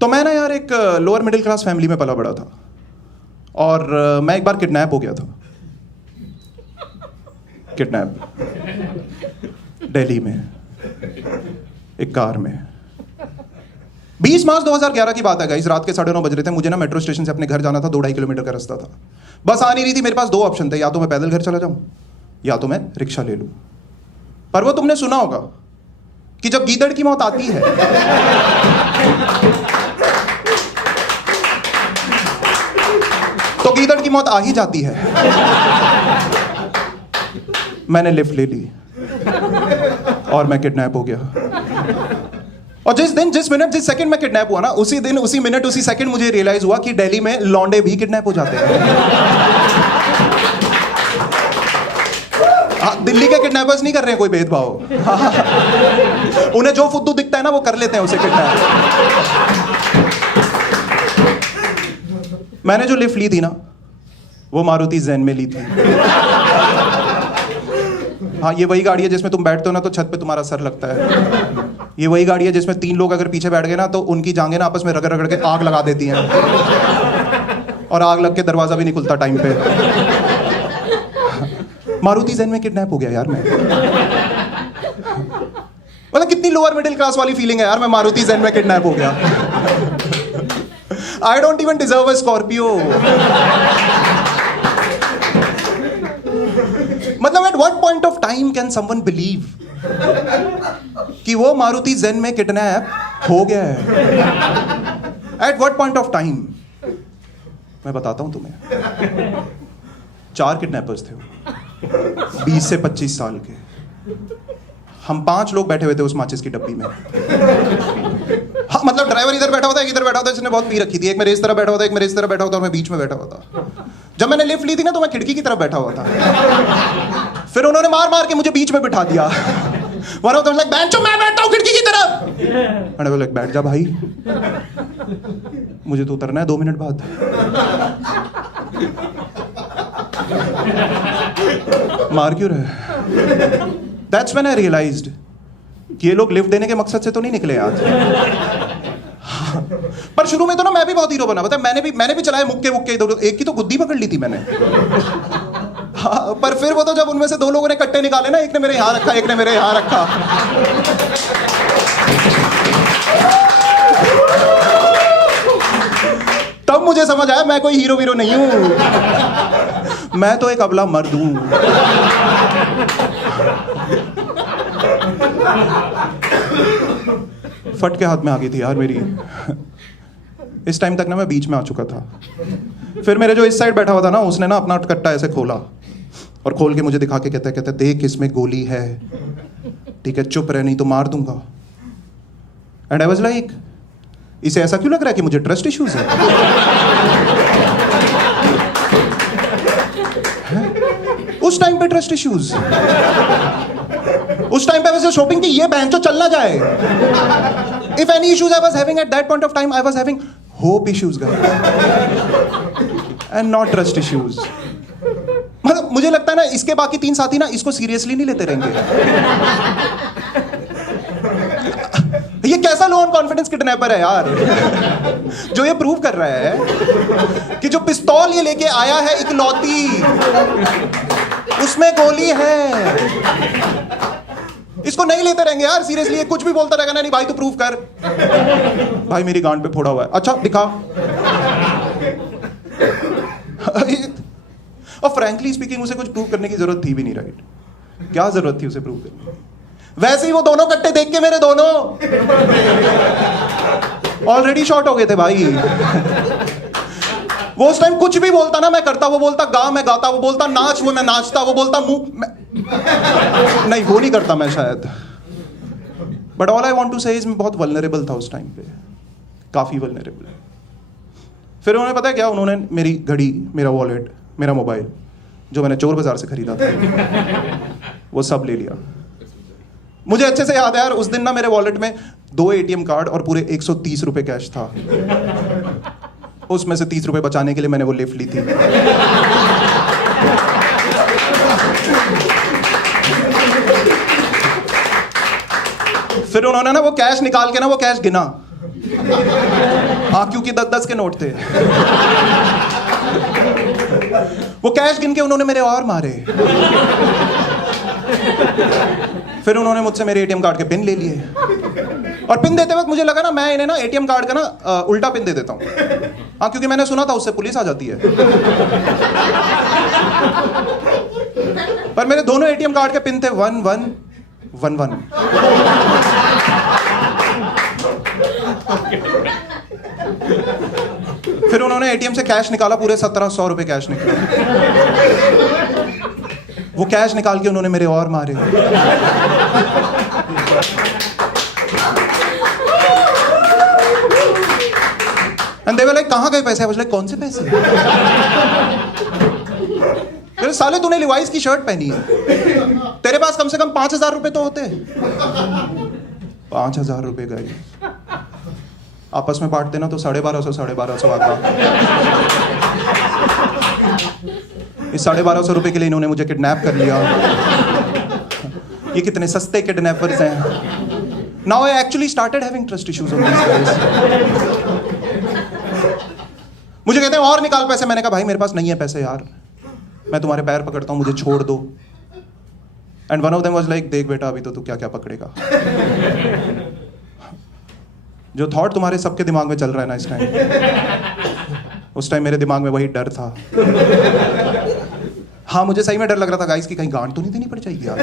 तो मैं ना यार एक लोअर मिडिल क्लास फैमिली में पला बड़ा था और मैं एक बार किडनैप हो गया था। किडनैप दिल्ली में एक कार में। 20 मार्च 2011 की बात है गाइस, रात के 9:30 बज रहे थे। मुझे ना मेट्रो स्टेशन से अपने घर जाना था, 2-2.5 किलोमीटर का रास्ता था। बस आ नहीं रही थी। मेरे पास 2 ऑप्शन थे, या तो मैं पैदल घर चला जाऊं या तो मैं रिक्शा ले लूं। पर वो तुमने सुना होगा कि जब गीदड़ की मौत आती है तो गीदड़ की मौत आ ही जाती है। मैंने लिफ्ट ले ली और मैं किडनैप हो गया। और जिस दिन, जिस मिनट, जिस सेकंड में किडनैप हुआ ना, उसी दिन, उसी मिनट, उसी सेकंड मुझे रियलाइज हुआ कि दिल्ली में लौंडे भी किडनैप हो जाते हैं। दिल्ली के किडनैपर्स नहीं कर रहे हैं कोई भेदभाव। उन्हें जो फुद्दू दिखता है ना वो कर लेते हैं उसे किडनैप। मैंने जो लिफ्ट ली थी ना वो मारुति ज़ेन में ली थी। हाँ, ये वही गाड़ी है जिसमें तुम बैठते हो ना तो छत पे तुम्हारा सर लगता है। ये वही गाड़ी है जिसमें 3 लोग अगर पीछे बैठ गए ना तो उनकी जांघें ना आपस में रगड़ रगड़ के आग लगा देती हैं और आग लग के दरवाजा भी नहीं खुलता टाइम पे। मारुति ज़ेन में किडनैप हो गया यार मैं। मतलब कितनी लोअर मिडिल क्लास वाली फीलिंग है यार, मैं मारुति ज़ेन में किडनैप हो गया। I don't even deserve a Scorpio. मतलब at what point of time can someone believe कि वो मारुति ज़ेन में किडनैप हो गया है? At what point of time? मैं बताता हूं तुम्हें। 4 किडनैपर्स थे, 20 से 25 साल के। हम 5 लोग बैठे हुए थे उस माचिस की डब्बी में। हाँ, मतलब ड्राइवर इधर बैठा हुआ था, एक इधर बैठा हुआ था, जिसने बहुत पी रखी थी। एक मेरे इस तरह बैठा हुआ था, एक मेरे इस तरह बैठा हुआ था और मैं बीच में बैठा हुआ था। जब मैंने लिफ्ट ली थी ना तो मैं खिड़की की तरफ बैठा हुआ था। फिर उन्होंने मार मार के मुझे बीच में बिठा दिया। One of them was like, "बैंचो, मैं बैठता हूँ खिड़की की तरफ।" मैंने बोला, बैठ जा भाई, मुझे तो उतरना है 2 मिनट बाद। मार क्यों रहे? That's when I realized कि ये लोग लिफ्ट देने के मकसद से तो नहीं निकले आज। पर शुरू में तो ना मैं भी बहुत हीरो बना। पता है, मैंने भी चलाए मुक्के इधर। एक की तो गुद्दी पकड़ ली थी मैंने। हाँ, पर फिर वो तो जब उनमें से 2 लोगों ने कट्टे निकाले ना, एक ने मेरे यहाँ रखा, एक ने मेरे यहाँ रखा। तब मुझे समझ आया मैं कोई हीरो वीरो नहीं हूं, मैं तो एक अबला मर्द हूं। फट के हाथ में आ गई थी यार मेरी। इस टाइम तक ना मैं बीच में आ चुका था। फिर मेरे जो इस साइड बैठा हुआ था ना, उसने ना अपना कट्टा ऐसे खोला और खोल के मुझे दिखा के कहता देख इसमें गोली है, ठीक है, चुप रह नहीं तो मार दूंगा। एंड आई वाज लाइक, इसे ऐसा क्यों लग रहा है कि मुझे ट्रस्ट इश्यूज है? उस टाइम पे ट्रस्ट इश्यूज, उस टाइम पे I was hoping कि ये बहन तो चल ना जाए। If any issues I was having at that point of time, I was having hope issues guys, and not trust issues. मतलब मुझे लगता है ना इसके बाकी 3 साथी ना इसको सीरियसली नहीं लेते रहेंगे। ये कैसा लो ऑन कॉन्फिडेंस किडनैपर है यार, जो ये प्रूव कर रहा है कि जो पिस्तौल ये लेके आया है इकलौती, उसमें गोली है। इसको नहीं लेते रहेंगे यार सीरियसली। ये कुछ भी बोलता रहेगा ना, नहीं भाई तू प्रूव कर। भाई मेरी गांड पे फोड़ा हुआ है, अच्छा दिखा। और फ्रैंकली स्पीकिंग उसे कुछ प्रूव करने की जरूरत थी भी नहीं, राइट? क्या जरूरत थी उसे प्रूव करने? वैसे ही वो दोनों कट्टे देख के मेरे दोनों ऑलरेडी शॉर्ट हो गए थे भाई। वो उस टाइम कुछ भी बोलता ना मैं करता, वो बोलता गा मैं गाता, वो बोलता नाच वो मैं नाचता, वो बोलता मुंह नहीं वो नहीं करता मैं शायद। But all I want to say is मैं बहुत वल्नरेबल था उस टाइम पे, काफी वल्नरेबल। फिर उन्होंने पता है क्या, उन्होंने मेरी घड़ी, मेरा वॉलेट, मेरा मोबाइल जो मैंने चोर बाजार से खरीदा था वो सब ले लिया। मुझे अच्छे से याद है यार, उस दिन ना मेरे वॉलेट में 2 ATM कार्ड और पूरे 130 रुपए कैश था। उसमें से 30 रुपए बचाने के लिए मैंने वो लिफ्ट ली थी। फिर उन्होंने ना वो कैश निकाल के ना वो कैश गिना। हाँ, क्योंकि 10-10 के नोट थे। वो कैश गिन के उन्होंने मेरे और मारे। फिर उन्होंने मुझसे मेरे एटीएम कार्ड के पिन ले लिए, और पिन देते वक्त मुझे लगा ना मैं इन्हें ना एटीएम कार्ड का ना उल्टा पिन दे देता हूँ। हाँ, क्योंकि मैंने सुना था उससे पुलिस आ जाती है। पर मेरे दोनों एटीएम कार्ड के पिन थे 1111। फिर उन्होंने एटीएम से कैश निकाला, पूरे 1700 रुपए कैश निकले। वो कैश निकाल के उन्होंने मेरे और मारे। एंड दे वर लाइक, कहां गए पैसे? आई वाज लाइक, कौन से पैसे? अरे साले, तूने लिवाइस की शर्ट पहनी है, तेरे पास कम से कम 5000 रुपए तो होते। 5000 रुपए गए, आपस में बांटते ना तो 1250 आता। इस 1250 रुपए के लिए इन्होंने मुझे किडनैप कर लिया। ये कितने सस्ते किडनैपर्स हैं। Now I actually started having trust issues on these guys. मुझे कहते हैं और निकाल पैसे। मैंने कहा भाई मेरे पास नहीं है पैसे यार, मैं तुम्हारे पैर पकड़ता हूं, मुझे छोड़ दो। And one of them was like, देख बेटा अभी तो तू क्या क्या पकड़ेगा। जो थॉट तुम्हारे सबके दिमाग में चल रहा है ना इस टाइम, उस टाइम मेरे दिमाग में वही डर था। हाँ, मुझे सही में डर लग रहा था गाइस कि कहीं गांड तो नहीं देनी पड़ जाएगी आज।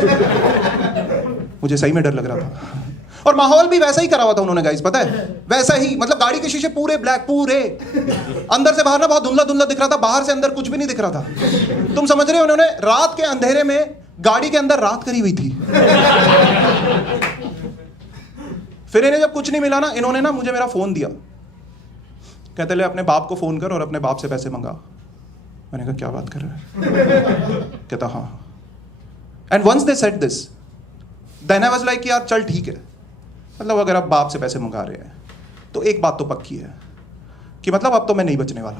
मुझे सही में डर लग रहा था। और माहौल भी वैसा ही करा हुआ था उन्होंने गाइस, पता है, वैसा ही। मतलब गाड़ी के शीशे पूरे ब्लैक, पूरे अंदर से बाहर ना बहुत धुंधला धुंधला दिख रहा था, बाहर से अंदर कुछ भी नहीं दिख रहा था। तुम समझ रहे हो, उन्होंने रात के अंधेरे में गाड़ी के अंदर रात करी हुई थी। फिर इन्हें जब कुछ नहीं मिला ना, इन्होंने ना मुझे मेरा फोन दिया, कहते ले अपने बाप को फोन कर और अपने बाप से पैसे मंगा। मैंने कहा क्या बात कर रहे हैं? कहता हाँ। And once they said this, then I was like यार चल ठीक है, मतलब अगर आप बाप से पैसे मंगा रहे हैं तो एक बात तो पक्की है कि मतलब अब तो मैं नहीं बचने वाला।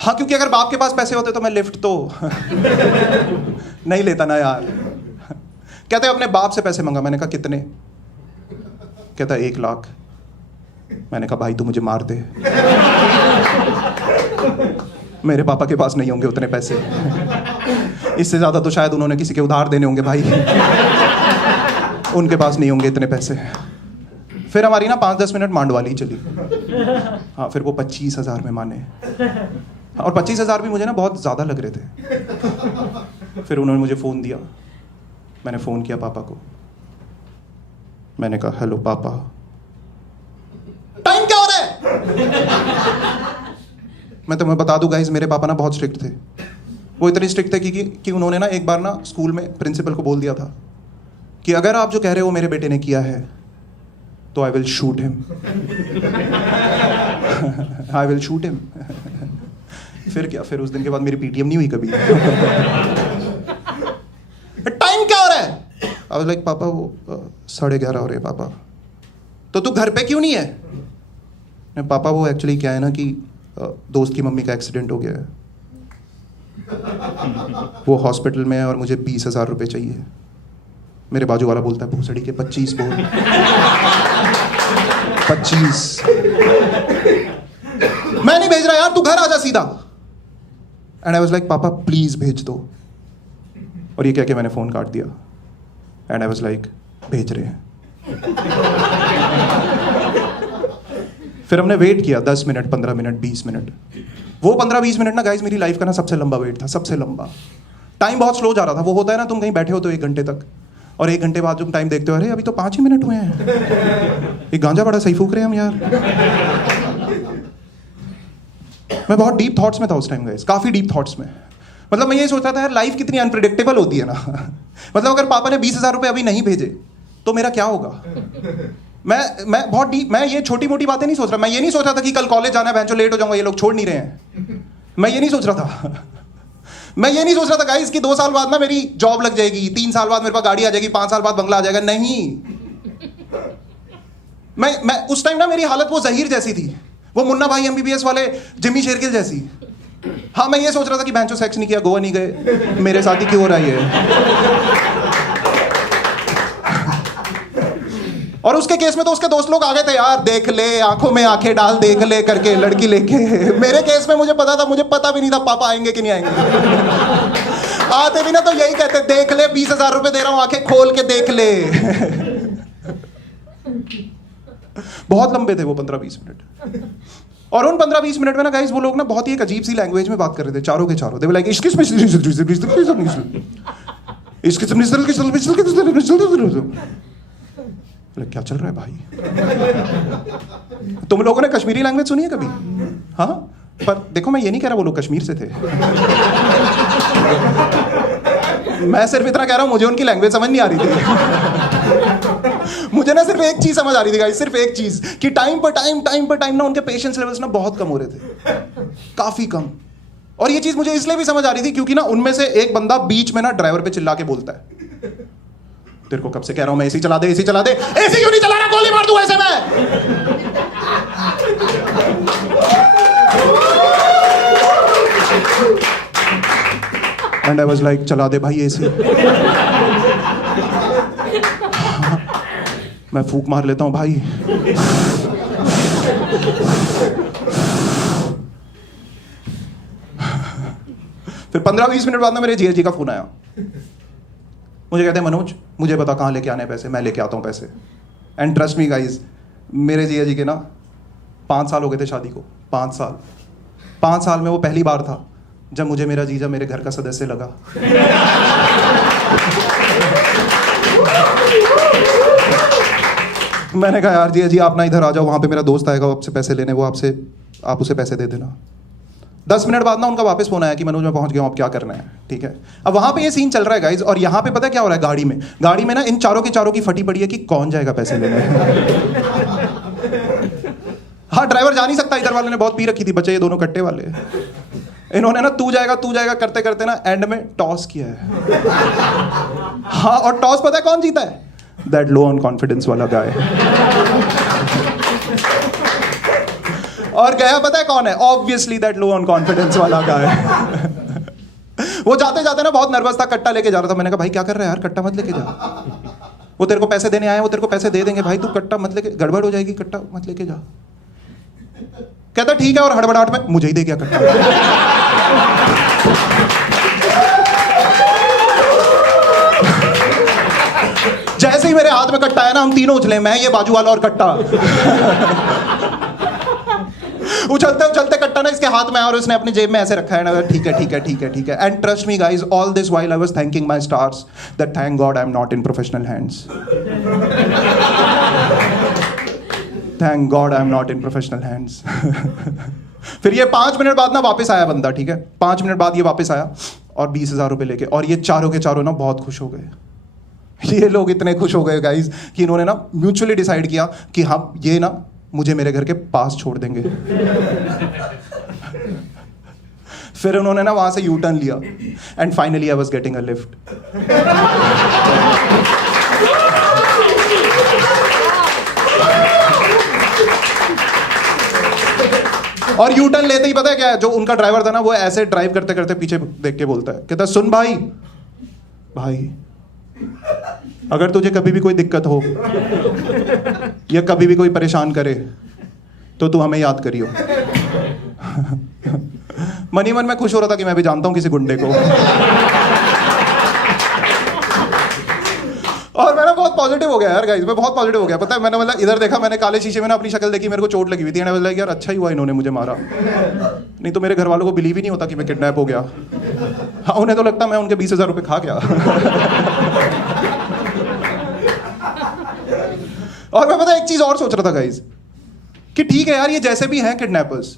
हाँ, क्योंकि अगर बाप के पास पैसे होते तो मैं लिफ्ट तो नहीं लेता ना यार। कहते अपने बाप से पैसे मंगा। मैंने कहा कितने? कहता 1 लाख। मैंने कहा भाई तू मुझे मार दे, मेरे पापा के पास नहीं होंगे उतने पैसे। इससे ज्यादा तो शायद उन्होंने किसी के उधार देने होंगे भाई, उनके पास नहीं होंगे इतने पैसे। फिर हमारी ना 5-10 मिनट मांडवाली चली। हाँ, फिर वो 25,000 में माने, और 25,000 भी मुझे ना बहुत ज्यादा लग रहे थे। फिर उन्होंने मुझे फोन दिया, मैंने फोन किया पापा को। मैंने कहा हेलो पापा, टाइम क्या हो रहा है? मैं तुम्हें बता दूं गाइस, मेरे पापा ना बहुत स्ट्रिक्ट थे। वो इतने स्ट्रिक्ट थे कि उन्होंने ना एक बार ना स्कूल में प्रिंसिपल को बोल दिया था कि अगर आप जो कह रहे हो मेरे बेटे ने किया है तो I will shoot him. I will shoot him. फिर क्या, फिर उस दिन के बाद मेरी पीटीएम नहीं हुई कभी। टाइम क्या हो रहा है? आई वाज लाइक पापा वो 11:30 हो रहे हैं पापा। तो तू घर पे क्यों नहीं है? पापा वो एक्चुअली क्या है ना कि दोस्त की मम्मी का एक्सीडेंट हो गया है, वो हॉस्पिटल में है और मुझे 20,000 रुपए चाहिए। मेरे बाजू वाला बोलता है भूसड़ी के 25 बोल। 25 मैं नहीं भेज रहा यार, तू घर आ जा सीधा। एंड आई वाज लाइक पापा प्लीज भेज दो। और ये कह के मैंने फोन काट दिया। एंड आई वाज लाइक भेज रहे हैं। फिर हमने वेट किया 10 मिनट, 15 मिनट, 20 मिनट। वो 15-20 मिनट ना गाइस मेरी लाइफ का ना सबसे लंबा वेट था, सबसे लंबा। टाइम बहुत स्लो जा रहा था। वो होता है ना तुम कहीं बैठे हो तो 1 घंटे तक, और 1 घंटे बाद तुम टाइम देखते हो, अरे अभी तो 5 ही मिनट हुए हैं, ये गांजा बड़ा सही फूक रहे हैं हम यार। मैं बहुत डीप थॉट्स में था उस टाइम गाइस, काफी डीप थॉट्स में। मतलब मैं ये सोच रहा था यार लाइफ कितनी अनप्रिडिक्टेबल होती है ना। मतलब अगर पापा ने 20,000 रुपए अभी नहीं भेजे तो मेरा क्या होगा? मैं बहुत डीप, मैं ये छोटी मोटी बातें नहीं सोच रहा। मैं ये नहीं सोच रहा था कि कल कॉलेज जाना है, बहन चो लेट हो जाऊंगा, ये लोग छोड़ नहीं रहे हैं। मैं ये नहीं सोच रहा था। मैं ये नहीं सोच रहा था गाइस कि 2 साल बाद ना मेरी जॉब लग जाएगी, 3 साल बाद मेरे पास गाड़ी आ जाएगी, 5 साल बाद बंगला आ जाएगा। नहीं, मैं उस टाइम ना मेरी हालत वो जहीर जैसी थी, वो मुन्ना भाई एमबीबीएस वाले जिम्मी शेरगिल जैसी। हाँ, मैं ये सोच रहा था कि बहनचो सेक्स नहीं किया, गोवा नहीं गए, मेरे साथ ही क्यों हो रहा है। और उसके केस में तो उसके दोस्त लोग आ गए थे, यार देख ले, आंखों में आंखें डाल, देख ले करके लड़की लेके। मेरे केस में मुझे पता था, मुझे पता भी नहीं था पापा आएंगे कि नहीं आएंगे। आते भी ना तो यही कहते, देख ले 20,000 रुपए दे रहा हूं, आंखें खोल के देख ले। बहुत लंबे थे वो 15-20 मिनट। और उन 15-20 मिनट में ना गाइस वो लोग ना बहुत ही एक अजीब सी लैंग्वेज में बात कर रहे थे, चारों के चारों। दे वर लाइक इसके क्या चल रहा है भाई? तुम लोगों ने कश्मीरी लैंग्वेज सुनी है कभी? हाँ, पर देखो मैं ये नहीं कह रहा वो लोग कश्मीर से थे। मैं सिर्फ इतना कह रहा हूं मुझे उनकी लैंग्वेज समझ नहीं आ रही थी। मुझे ना सिर्फ एक चीज समझ आ रही थी गाइस, सिर्फ एक चीज, कि टाइम पर टाइम ना उनके पेशेंस लेवल्स ना बहुत कम हो रहे थे, काफी कम। और ये चीज मुझे इसलिए भी समझ आ रही थी क्योंकि ना उनमें से एक बंदा बीच में ना ड्राइवर पे चिल्ला के बोलता है, तेरे को कब से कह रहा हूं मैं एसी चला दे, एसी चला दे, एसी क्यों नहीं चला रहा, गोली मार दूं ऐसे में। एंड आई वाज लाइक चला दे भाई एसी। मैं फूंक मार लेता हूं भाई। फिर 15-20 मिनट बाद में मेरे जीएसजी का फोन आया। मुझे कहते हैं मनोज मुझे बता कहाँ लेके आने पैसे, मैं लेके आता हूँ पैसे। एंड ट्रस्ट मी गाइज, मेरे जीएसजी के ना 5 साल हो गए थे शादी को। 5 साल में वो पहली बार था जब मुझे मेरा जीजा मेरे घर का सदस्य लगा। मैंने कहा यार जीजा जी आप ना इधर आ जाओ, वहां पे मेरा दोस्त आएगा आपसे पैसे लेने, वो आप उसे पैसे दे देना। 10 मिनट बाद ना उनका वापस फोन आया कि मनोज मैं पहुंच गया हूं, अब क्या करना है। ठीक है, अब वहां पे ये सीन चल रहा है गाइज, और यहाँ पे पता है क्या हो रहा है, गाड़ी में ना इन चारों के चारों की फटी पड़ी है कि कौन जाएगा पैसे लेने। हाँ, ड्राइवर जा नहीं सकता, इधर वाले ने बहुत पी रखी थी, बचे ये दोनों कट्टे वाले। इन्होंने ना तू जाएगा करते करते ना एंड में टॉस किया है। हाँ, और टॉस पता है कौन जीता है? दैट लो ऑन कॉन्फिडेंस वाला गाय। और गया पता है कौन है? Obviously that low on confidence वाला गाय। वो जाते जाते ना बहुत नर्वस था, कट्टा लेके जा रहा था। मैंने कहा भाई क्या कर रहा है यार, कट्टा मत लेके जा, वो तेरे को पैसे देने आए, वो तेरे को पैसे दे देंगे भाई, तू कट्टा मत लेके, गड़बड़ हो जाएगी, कट्टा मत लेके जा। कहता ठीक है, और हड़बड़ाहट में मुझे ही दे गया कट्टा। जैसे ही मेरे हाथ में कट्टा है ना, हम तीनों उछले, मैं, ये बाजू वाला और कट्टा। उछलते उछलते कट्टा ना इसके हाथ में आया और उसने अपनी जेब में ऐसे रखा है ना, ठीक है। And trust me guys, all this while I was thanking my stars that thank God I am not in professional hands. Thank God I am not in professional hands. फिर ये 5 मिनट बाद ना वापस आया बंदा, ठीक है, 5 मिनट बाद ये वापस आया और 20,000 रुपए लेके, और ये चारों के चारों ना बहुत खुश हो गए। ये लोग इतने खुश हो गए गाइज कि इन्होंने ना म्यूचुअली डिसाइड किया कि हाँ ये ना मुझे मेरे घर के पास छोड़ देंगे। फिर उन्होंने ना वहां से यू टर्न लिया and finally I was getting a lift. और यू टर्न लेते ही पता है क्या है, जो उनका ड्राइवर था ना वो ऐसे ड्राइव करते करते पीछे देख के बोलता है, कहता है सुन भाई अगर तुझे कभी भी कोई दिक्कत हो या कभी भी कोई परेशान करे तो तू हमें याद करियो। मन ही मन में खुश हो रहा था कि मैं भी जानता हूं किसी गुंडे को। और मैं ना बहुत पॉजिटिव हो गया यार गाइस, मैं बहुत पॉजिटिव हो गया। पता है मैंने मतलब इधर देखा, मैंने काले शीशे में ना अपनी शक्ल देखी, मेरे को चोट लगी हुई थी। मैंने बोला यार अच्छा ही हुआ इन्होंने मुझे मारा, नहीं तो मेरे घर वालों को बिलीव ही नहीं होता कि मैं किडनैप हो गया। हाँ, उन्हें तो लगता मैं उनके 20,000 रुपए खा गया। और मैं पता एक चीज और सोच रहा था गाइस कि ठीक है यार ये जैसे भी हैं किडनैपर्स,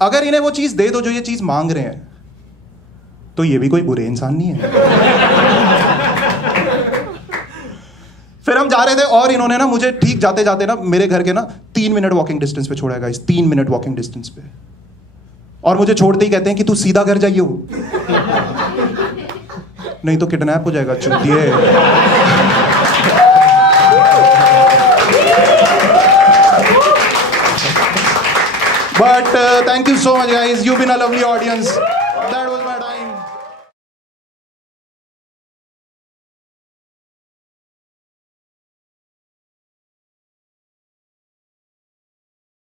अगर इन्हें वो चीज दे दो जो ये चीज मांग रहे हैं तो ये भी कोई बुरे इंसान नहीं है। फिर हम जा रहे थे और इन्होंने ना मुझे ठीक जाते जाते ना मेरे घर के ना 3 मिनट वॉकिंग डिस्टेंस पे छोड़ा है गाइस, 3 मिनट वॉकिंग डिस्टेंस पे। और मुझे छोड़ते ही कहते हैं कि तू सीधा घर जाइयो, नहीं तो किडनैप हो जाएगा चुतिए। But thank you so much guys, you've been a lovely audience.